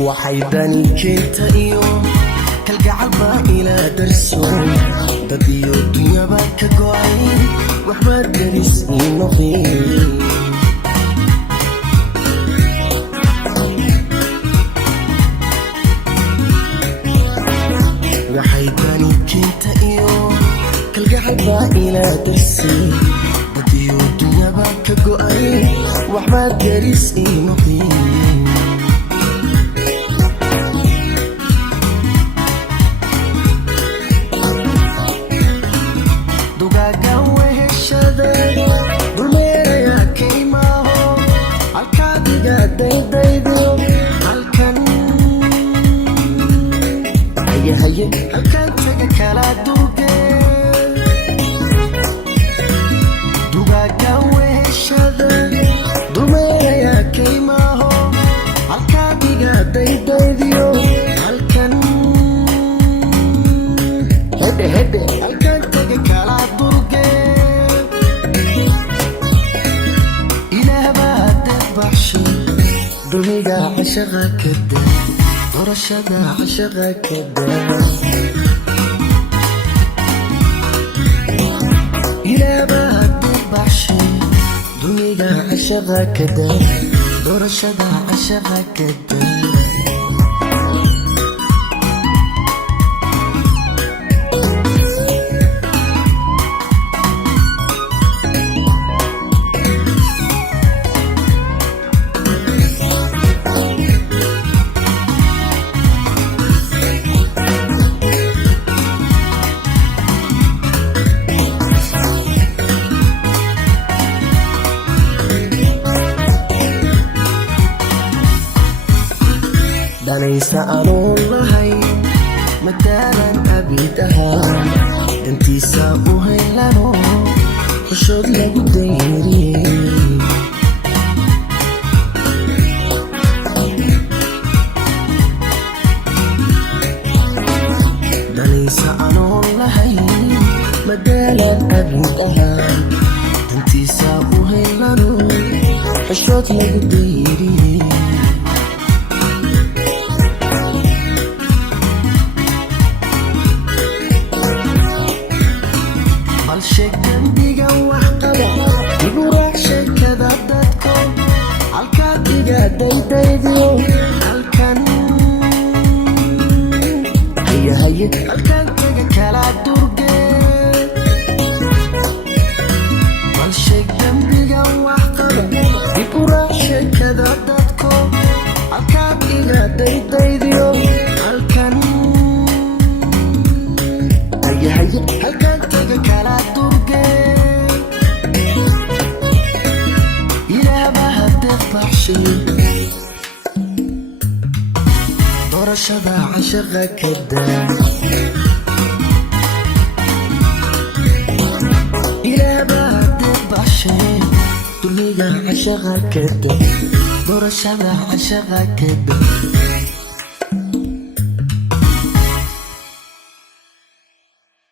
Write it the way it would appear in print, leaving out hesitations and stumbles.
وحيداني كنت يوم كالقعبة إلى درسون دديو الدنيا باك قوعين وحبات درسني نظيم وحيداني كنت يوم كالقعبة إلى درسي دديو الدنيا باك قوعين وحبات درسني نظيم halkan taga kala durgeen dugaga weeshada dumeeya kaymaho halkan diga daydaydiyo halkan hede halkan taga kala durgeen ilaaba dadbaxshi Dulmiga Caashaqa Ka Daa Dorashada Caashaqa Ka Daa ilaaba dadbaxshi Dulmiga Caashaqa Ka Daa Dorashada Caashaqa Ka Daa danaysa anoo lahayn mataalan abidaha dantiisa u haylano xushood lagu dayriyey danaysa anoo lahayn mataalan abidaha dantiisa u haylano xushood lagu dayriyey balsheegan diga wax qaba igu raac sheekada dadko halkaa diga daydaydiyo halkan haye halkan taga kala durgeen balsheegan diga wax qaba igu raac sheekada dadko halkaa diga daydaydiyo halkan haye halkan taga kala durgeen ilaaba dadbaxshi dorashada Caashaqa Ka Daa ilaaba dadbaxshi Dulmiga Caashaqa Ka Daa dorashada Caashaqa Ka Daa